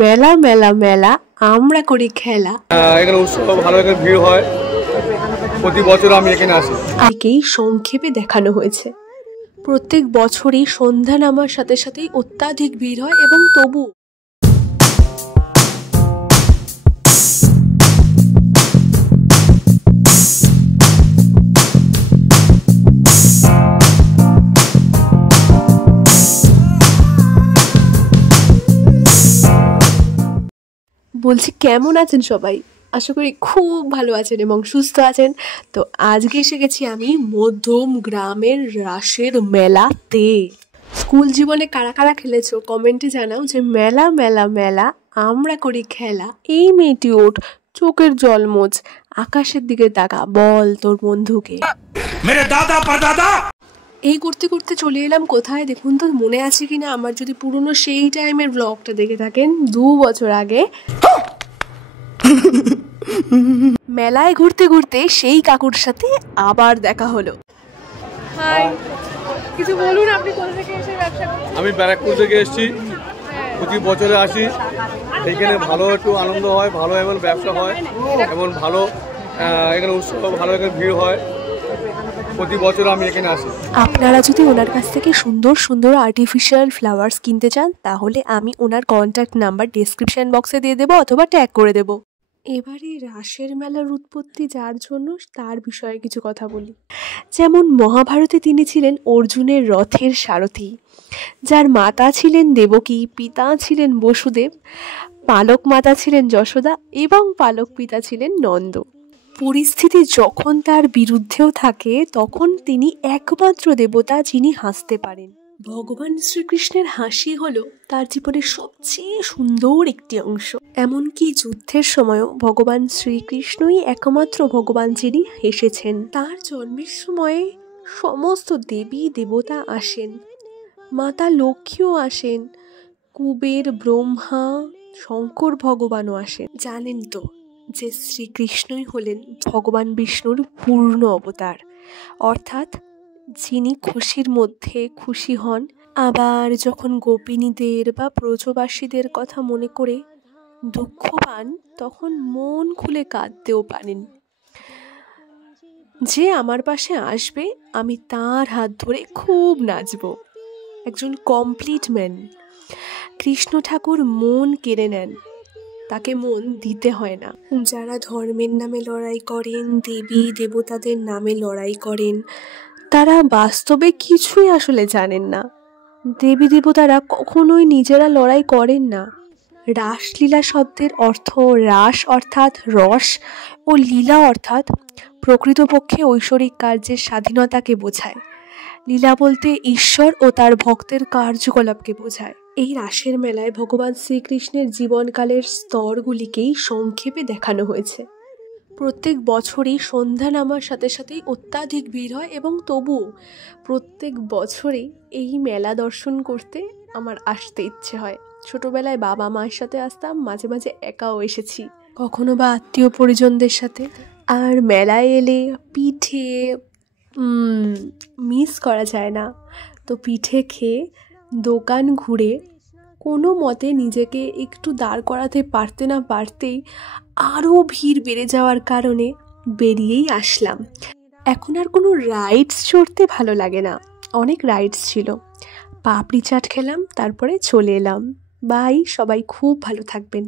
মেলা মেলা মেলা আমরা করি খেলা। এখানে উৎসব ভালো, এখানে ভিড় হয়, প্রতি বছর আমি এখানে আসি। আগেই সংক্ষেপে দেখানো হয়েছে। প্রত্যেক বছরই সন্ধ্যা নামার সাথে সাথেই অত্যাধিক ভিড় হয় এবং তবু বলছি কেমন আছেন সবাই? আশা করি খুব ভালো আছেন এবং সুস্থ আছেন। তো আজকে এসে গেছি আমি মধ্যম গ্রামের রাসের মেলাতে। স্কুল জীবনে কারা কারা খেলেছো কমেন্টে জানাও যে মেলা মেলা মেলা আমরা করি খেলা। এই মেয়েটি ওঠ, চোখের জল মোচ, আকাশের দিকে তাকা, বল তোর বন্ধুকে। মেরে দাদা পরদাদা এই করতে করতে চলে এলাম কোথায় দেখুন তো, মনে আছে কিনা আমার যদি পুরনো সেই টাইমের ব্লগটা দেখে থাকেন 2 বছর আগে। মেলায় ঘুরতে ঘুরতে সেই কাকুর সাথে আবার দেখা হলো। হাই, কিছু বলুন, আপনি কোথা থেকে এসে ব্যবসা করছেন? আমি ব্যারাকপুর থেকে এসেছি, প্রতি বছরে আসি। এখানে ভালো একটু আনন্দ হয়, ভালো এমন ব্যবসা হয়, এমন ভালো এখানে উৎসব ভালো, এখানে ভিড় হয়, প্রতি বছর আমি এখানে আসি। আপনারা যদি ওনার কাছ থেকে সুন্দর সুন্দর আর্টিফিশিয়াল ফ্লাওয়ার্স কিনতে চান তাহলে আমি ওনার কন্ট্যাক্ট নাম্বার ডেসক্রিপশন বক্সে দিয়ে দেবো অথবা ট্যাগ করে দেবো। এবারে রাসের মেলার উৎপত্তি যার জন্য তার বিষয়ে কিছু কথা বলি। যেমন মহাভারতে তিনি ছিলেন অর্জুনের রথের সারথি, যার মাতা ছিলেন দেবকী, পিতা ছিলেন বসুদেব, পালক মাতা ছিলেন যশোদা এবং পালক পিতা ছিলেন নন্দ। পরিস্থিতি যখন তার বিরুদ্ধেও থাকে তখন তিনি একমাত্র দেবতা যিনি হাসতে পারেন। ভগবান শ্রীকৃষ্ণের হাসি হলো তার জীবনের সবচেয়ে সুন্দর একটি অংশ। এমনকি যুদ্ধের সময়ও ভগবান শ্রীকৃষ্ণই একমাত্র ভগবান যিনি হেসেছেন। তার জন্মের সময়ে সমস্ত দেবী দেবতা আসেন, মাতা লক্ষ্মীও আসেন, কুবের, ব্রহ্মা, শঙ্কর ভগবানও আসেন। জানেন তো যে শ্রীকৃষ্ণই হলেন ভগবান বিষ্ণুর পূর্ণ অবতার, অর্থাৎ যিনি খুশির মধ্যে খুশি হন, আবার যখন গোপিনীদের বা ব্রজবাসীদের কথা মনে করে দুঃখ পান তখন মন খুলে কাঁদতেও পারেন। যে আমার পাশে আসবে আমি তার হাত ধরে খুব নাচব। একজন কমপ্লিট ম্যান। কৃষ্ণ ঠাকুর মন কেড়ে নেন, তাকে মন দিতে হয় না। যারা ধর্মের নামে লড়াই করেন, দেবী দেবতাদের নামে লড়াই করেন, তারা বাস্তবে কিছুই আসলে জানেন না। দেবী দেবতারা কখনোই নিজেরা লড়াই করেন না। রাসলীলা শব্দের অর্থ রাস অর্থাৎ রস ও লীলা অর্থাৎ প্রকৃতপক্ষে ঐশ্বরিক কার্যের স্বাধীনতাকে বোঝায়। লীলা বলতে ঈশ্বর ও তার ভক্তের কার্যকলাপকে বোঝায়। এই রাসের মেলায় ভগবান শ্রীকৃষ্ণের জীবনকালের স্তরগুলিকেই সংক্ষেপে দেখানো হয়েছে। প্রত্যেক বছরই সন্ধ্যা নামার সাথে সাথেই অত্যাধিক ভিড় হয় এবং তবুও প্রত্যেক বছরেই এই মেলা দর্শন করতে আমার আসতে ইচ্ছে হয়। ছোটবেলায় বাবা মায়ের সাথে আসতাম, মাঝে মাঝে একাও এসেছি, কখনো বা আত্মীয় পরিজনদের সাথে। আর মেলায় এলে পিঠে মিস করা যায় না। তো পিঠে খেয়ে দোকান ঘুরে কোনো মতে নিজেকে একটু দাঁড় করাতে পারতে না পারতেই আরও ভিড় বেড়ে যাওয়ার কারণে বেরিয়েই আসলাম। এখন আর কোনো রাইডস চড়তে ভালো লাগে না, অনেক রাইডস ছিল। পাপড়ি চাট খেলাম, তারপরে চলে এলাম। বাই, সবাই খুব ভালো থাকবেন।